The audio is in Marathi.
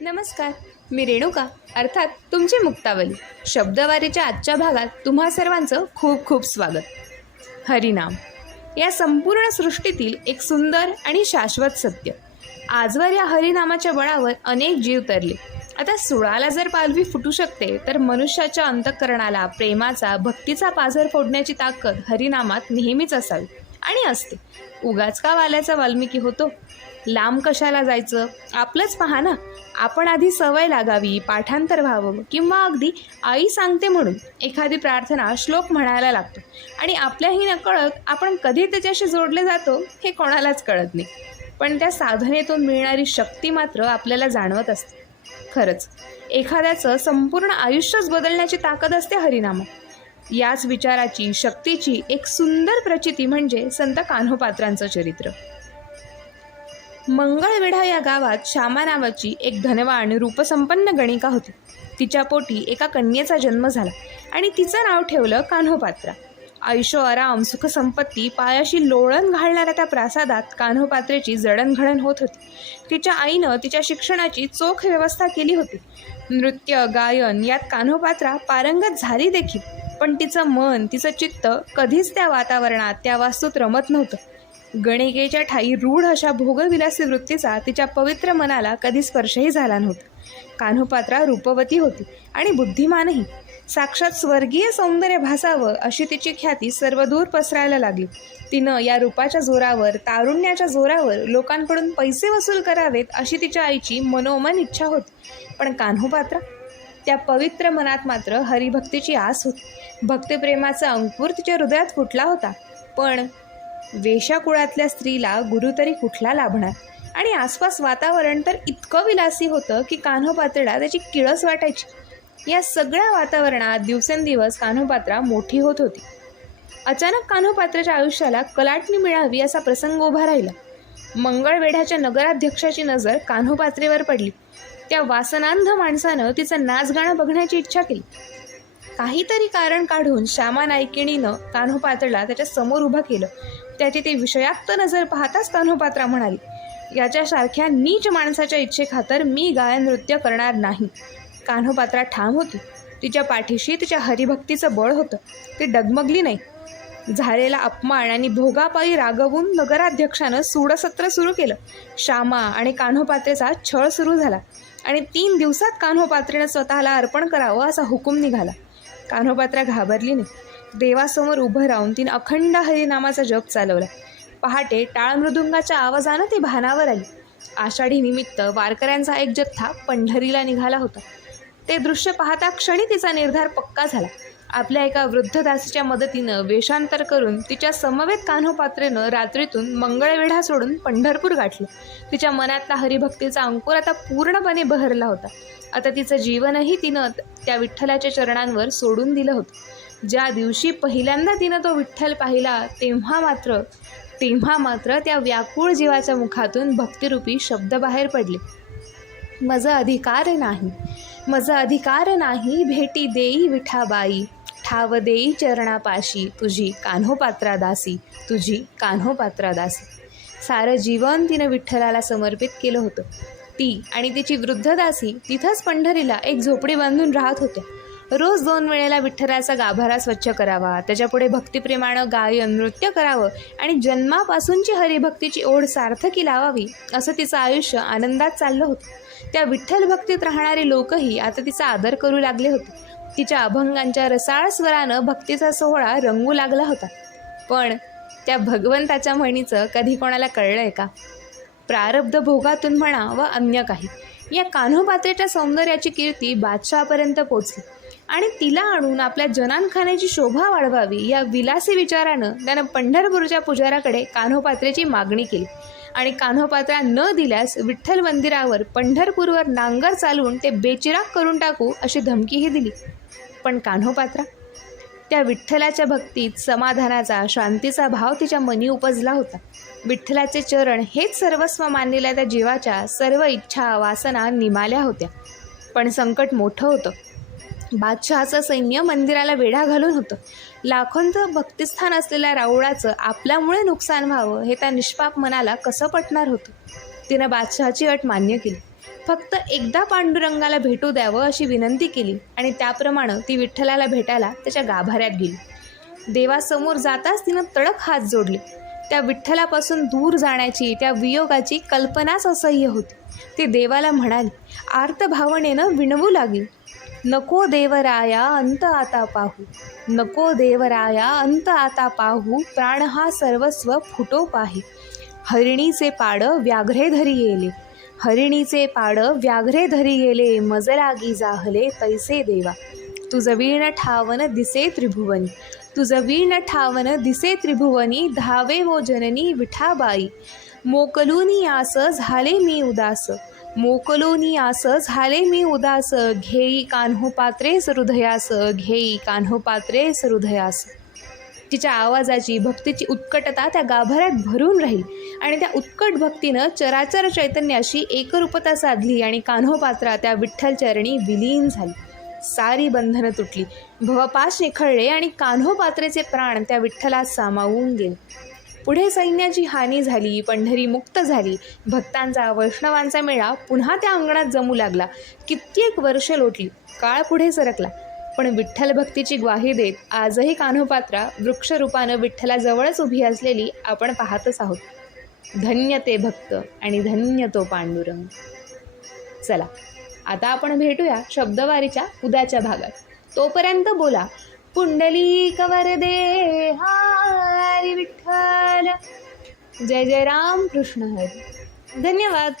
नमस्कार मी रेणुका. अर्थात तुमची मुक्तावली. शब्दवारीच्या आजच्या भागात तुम्हा सर्वांचं खूप खूप स्वागत. हरिनाम. या संपूर्ण सृष्टीतील एक सुंदर आणि शाश्वत सत्य. आजवर या हरिनामाच्या बळावर अनेक जीव तरले. आता सुळाला जर पालवी फुटू शकते तर मनुष्याच्या अंतःकरणाला प्रेमाचा भक्तीचा पाझर फोडण्याची ताकद हरिनामात नेहमीच असावी आणि असते. उगाच का वाल्याचा वाल्मिकी होतो? लांब कशाला जायचं? आपलंच पहा ना. आपण आधी सवय लागावी पाठांतर व्हावं किंवा अगदी आई सांगते म्हणून एखादी प्रार्थना श्लोक म्हणायला लागतो. आणि आपल्याही नकळत आपण कधी त्याच्याशी जोडले जातो हे कोणालाच कळत नाही. पण त्या साधनेतून मिळणारी शक्ती मात्र आपल्याला जाणवत असते. खरंच एखाद्याचं संपूर्ण आयुष्यच बदलण्याची ताकद असते हरिनामा. याच विचाराची शक्तीची एक सुंदर प्रचिती म्हणजे संत कान्होपात्रांचं चरित्र. मंगळवेढा या गावात श्यामा नावाची एक धनवान रूपसंपन्न गणिका होती. तिच्या पोटी एका कन्येचा जन्म झाला आणि तिचं नाव ठेवलं कान्होपात्रा. आयुष्य आराम सुखसंपत्ती पायाशी लोळण घालणाऱ्या त्या प्रासादात कान्होपात्रेची जडणघडण होत होती. तिच्या आईनं तिच्या शिक्षणाची चोख व्यवस्था केली होती. नृत्य गायन यात कान्होपात्रा पारंगत झाली देखील. पण तिचं मन तिचं चित्त कधीच त्या वातावरणात त्या वास्तूत रमत नव्हतं. गणिकेच्या ठाई रूढ अशा भोगविलासी वृत्तीचा तिच्या पवित्र मनाला कधी स्पर्शही झाला नव्हता. कान्होपात्रा रूपवती होती आणि बुद्धिमानही. साक्षात स्वर्गीय सौंदर्य भासावं अशी तिची ख्याती सर्वदूर पसरायला लागली. तिनं या रूपाच्या जोरावर तारुण्याच्या जोरावर लोकांकडून पैसे वसूल करावेत अशी तिच्या आईची मनोमन इच्छा होती. पण कान्होपात्रा त्या पवित्र मनात मात्र हरिभक्तीची आस होती. भक्तिप्रेमाचा अंकुर तिच्या हृदयात फुटला होता. पण वेशाकुळातल्या स्त्रीला गुरु तरी कुठला लाभणार? आणि आसपास वातावरण तर इतकं विलासी होतं की कान्होपात्रेला त्याची किळस वाटायची. या सगळ्या वातावरणात दिवसेंदिवस कान्होपात्रा मोठी होत होती. अचानक कान्होपात्राच्या आयुष्याला कलाटणी मिळावी असा प्रसंग उभा राहिला. मंगळवेढ्याच्या नगराध्यक्षाची नजर कान्होपात्रेवर पडली. त्या वासनांध माणसानं तिचं नाचगाणं बघण्याची इच्छा केली. काहीतरी कारण काढून श्यामा नायकिणीनं कान्होपात्राला त्याच्यासमोर उभं केलं. त्याची ती विषयाक्त नजर पाहताच कान्होपात्रा म्हणाली याच्यासारख्या नीच माणसाच्या इच्छेखातर मी गायन नृत्य करणार नाही. कान्होपात्रा ठाम होती. तिच्या पाठीशी तिच्या हरिभक्तीचं बळ होतं. ती डगमगली नाही. झालेला अपमान आणि भोगापायी रागवून नगराध्यक्षानं सूडसत्र सुरू केलं. श्यामा आणि कान्होपात्रेचा छळ सुरू झाला आणि तीन दिवसात कान्होपात्रेनं स्वतःला अर्पण करावं असा हुकूम निघाला. कान्होपात्रा घाबरली नाही. देवासमोर उभं राहून तिने अखंड हरिनामाचा जप चालवला. पहाटे टाळमृदुंगाच्या आवाजानं ती भानावर आली. आषाढी निमित्त वारकऱ्यांचा एक जथ्था पंढरीला निघाला होता. ते दृश्य पाहता क्षणी तिचा निर्धार पक्का झाला. आपल्या एका वृद्ध दासीच्या मदतीनं वेषांतर करून तिच्या समवेत कान्होपात्रेनं रात्रीतून मंगळवेढा सोडून पंढरपूर गाठलं. तिच्या मनातला हरिभक्तीचा अंकुर आता पूर्णपणे बहरला होता. आता तिचं जीवनही तिनं त्या विठ्ठलाच्या चरणांवर सोडून दिलं होतं. ज्या दिवशी पहिल्यांदा तिनं तो विठ्ठल पाहिला तेव्हा मात्र तेव्हा मात्र त्या व्याकुळ जीवाच्या मुखातून भक्तिरूपी शब्द बाहेर पडले. मज अधिकार नाही मज अधिकार नाही भेटी देई विठाबाई ठाव देई चरणापाशी तुझी कान्होपात्रा दासी तुझी कान्होपात्रा दासी. सारं जीवन तिनं विठ्ठलाला समर्पित केलं होतं. ती आणि तिची वृद्ध दासी तिथंच पंढरीला एक झोपडी बांधून राहत होत्या. रोज दोन वेळेला विठ्ठलाचा गाभारा स्वच्छ करावा त्याच्यापुढे भक्तिप्रेमानं गायन नृत्य करावं आणि जन्मापासूनची हरिभक्तीची ओढ सार्थकी लावावी असं तिचं आयुष्य आनंदात चाललं होतं. त्या विठ्ठल भक्तीत राहणारे लोकही आता तिचा आदर करू लागले होते. तिच्या अभंगांच्या रसाळ स्वरानं भक्तीचा सोहळा रंगू लागला होता. पण त्या भगवंताच्या म्हणीचं कधी कोणाला कळलंय का? प्रारब्ध भोगातून म्हणा व अन्य काही या कान्होपात्रेच्या सौंदर्याची कीर्ती बादशहापर्यंत पोचली. आणि तिला आणून आपल्या जनानखान्याची शोभा वाढवावी या विलासी विचारानं त्यानं पंढरपूरच्या पुजाराकडे कान्होपात्रेची मागणी केली. आणि कान्होपात्रा न दिल्यास विठ्ठल मंदिरावर पंढरपूरवर नांगर चालवून ते बेचिराग करून टाकू अशी धमकीही दिली. पण कान्होपात्रा त्या विठ्ठलाच्या भक्तीत समाधानाचा शांतीचा भाव तिच्या मनी उपजला होता. विठ्ठलाचे चरण हेच सर्वस्व मानलेल्या त्या जीवाच्या सर्व इच्छा वासना निमाल्या होत्या. पण संकट मोठं होतं. बादशहाचं सैन्य मंदिराला वेढा घालून होतं. लाखोंचं भक्तिस्थान असलेल्या राऊळाचं आपल्यामुळे नुकसान व्हावं हे त्या निष्पाप मनाला कसं पटणार होतं? तिनं बादशहाची अट मान्य केली. फक्त एकदा पांडुरंगाला भेटू द्यावं अशी विनंती केली आणि त्याप्रमाणे ती विठ्ठलाला भेटायला त्याच्या गाभाऱ्यात गेली. देवासमोर जाताच तिनं तडक हात जोडले. त्या विठ्ठलापासून दूर जाण्याची त्या वियोगाची कल्पनाच असह्य होती. ती देवाला म्हणाली आर्त भावनेनं विणवू लागली. नको देवराया अंत आता पाहू. नको देवराया अंत आता पाहू. प्राण हा सर्वस्व फुटो पाहे. हरिणीचे पाड व्याघ्रे धरी गेले हरिणीचे पाड व्याघ्रे धरी गेले मजलागी जाहले तैसे देवा. तुझ वीण ठावन दिसे त्रिभुवनी. तुझ वीण ठावन दिसे त्रिभुवनी. धावे वो जननी विठाबाई. मोकलूनी आस झाले मी उदास. मोकलोनी आस झाले मी उदास घेई कान्हो पात्रेस हृदयास घेई कान्हो पात्रेस हृदयास. तिच्या आवाजाची भक्तीची उत्कटता त्या गाभाऱ्यात भरून राहील आणि त्या उत्कट भक्तीनं चराचर चैतन्याशी एकरूपता साधली आणि कान्होपात्रा त्या विठ्ठल चरणी विलीन झाली. सारी बंधनं तुटली. भवपाश निखळले आणि कान्होपात्रेचे प्राण त्या विठ्ठलात सामावून गेले. पुढे सैन्याची हानी झाली पंढरी मुक्त झाली. भक्तांचा वैष्णवांचा मेळा पुन्हा त्या अंगणात जमू लागला. कित्येक वर्ष लोटली काळ पुढे सरकला. पण विठ्ठल भक्तीची ग्वाही देत आजही कान्होपात्रा वृक्षरूपानं विठ्ठलाजवळच उभी असलेली आपण पाहतच आहोत. धन्य ते भक्त आणि धन्य तो पांडुरंग. चला आता आपण भेटूया शब्दवारीच्या उद्याच्या भागात. तोपर्यंत बोला पुंडली कवर दे हरी विठ्ठल जय जय राम कृष्ण हरी। धन्यवाद।